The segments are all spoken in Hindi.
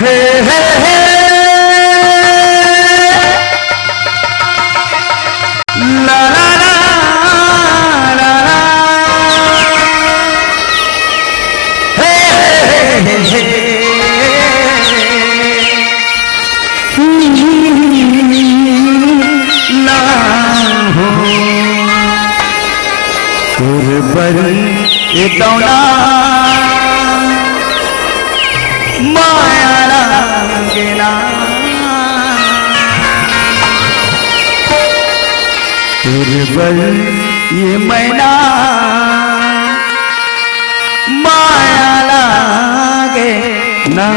हे हे हे ला ला ला ला ला हे हे हे ला हो कुर्बन इतना माया लागेना कुर्बन ये मैना माया लागेना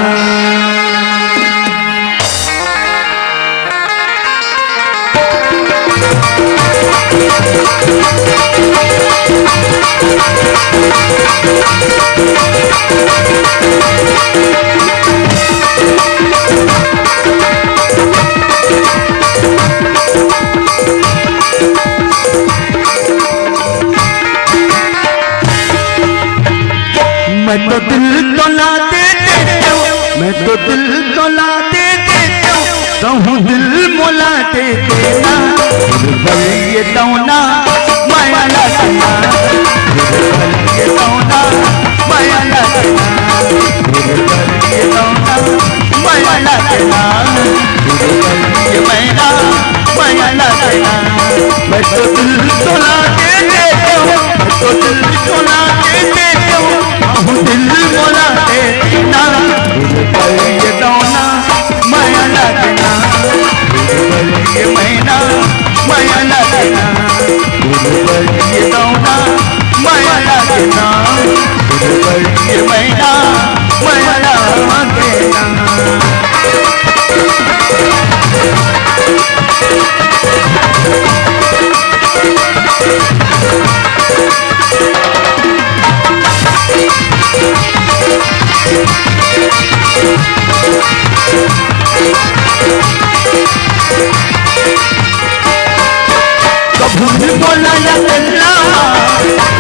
मैं तो दिल तोला दे देता हूँ, मैं तो दिल तोला दे देता हूँ, कहूँ दिल मोला दे देना कुर्बन ये दौना माया लगना कुर्बन ये दौना माया लगना कुर्बन ये दौना माया लगना कुर्बन ये मैना माया लगना मैं तो दिल तोला दे देता हूँ, मैं तो दिल तोला दे देता हूँ, दिल मोला देना कुर्बन ये दौना माया लगना कुर्बन ये मैना माया लगना कुर्बन ये दौना माया लगना कुर्बन ये मैना माया लगना कभी बोला या तेरा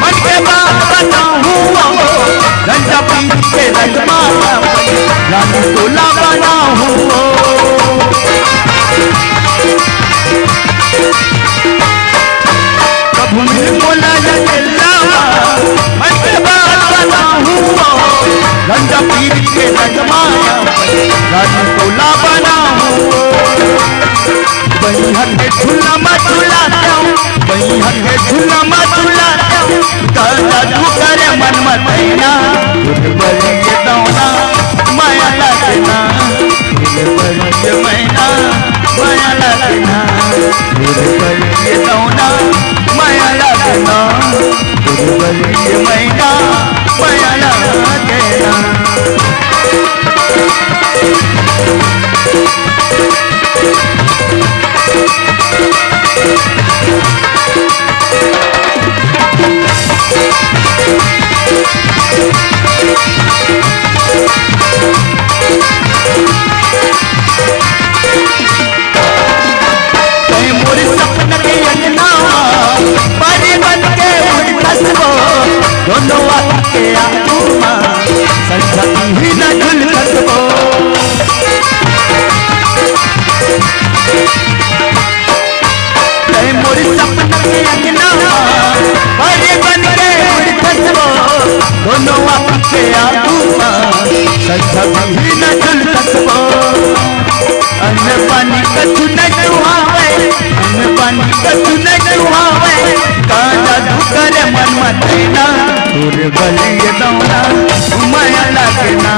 मन के बात बताऊँ रंजा पीर के रंजमा रानी तोला बनाऊँ कभी बोला या तेरा मन के बात बताऊँ रंजा पीर के रंजमा रानी तोला बनाऊँ वही हमें झूला मचुलाता हूँ वही हमें झूला मचुलाता हूँ काला तू करे मन मचैना कुर्बन ये दौना माया लगना कुर्बन ये मैना माया लगना कुर्बन ये दौना माया लगना कुर्बन ये मैना माया लगना मोरे सपन के अंगना बारी बन के उठसबो दोनों आके आत्मा संसती ही न झुल कसबो मोरे सपन के अंगना बारी बन के उठसबो दोनों आके आत्मा संसती ही न झुल कसबो अन्न पानी कछु न जुहावे अन्न पानी कछु न जुहावे काला दुकर मन मचैना कुर्बन ये दौना माया लगना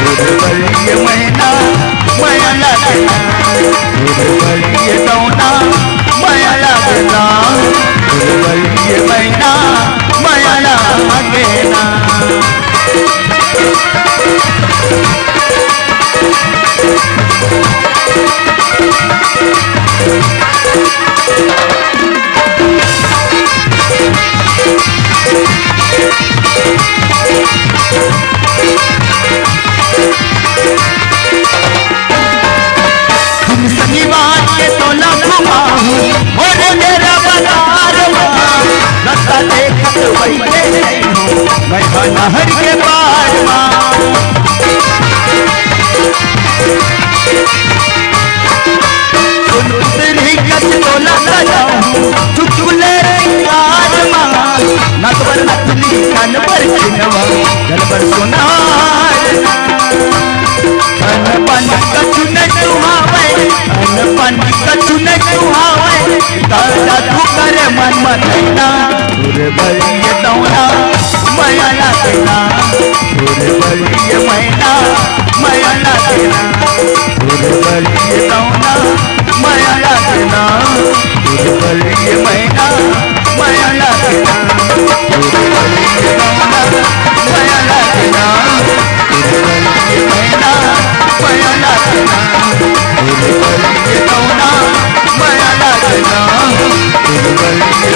कुर्बन ये मैना माया लगना कुर्बन ये दौना माया लगना कुर्बन ये मैना माया लगना शनिवार के तो न घुमाऊं और मेरा बाजार रास्ता देखत बैठे नहीं हूँ मैं नहर के पार पर सुनार अन पानी कछु न चुहावे अन पानी कछु न चुहावे ताजा तू करे मन मथैना तोरे बलिए दौना माया लागेना तोरे बलिए मैना माया लागेना तोरे बलिए दौना माया लागेना तोरे बलिए मैना माया लागेना तोरे बलिए दौना माया लागेना तोरे बलिए मैना माया लागेना तोरे बलिए दौना माया लागेना तोरे बलिए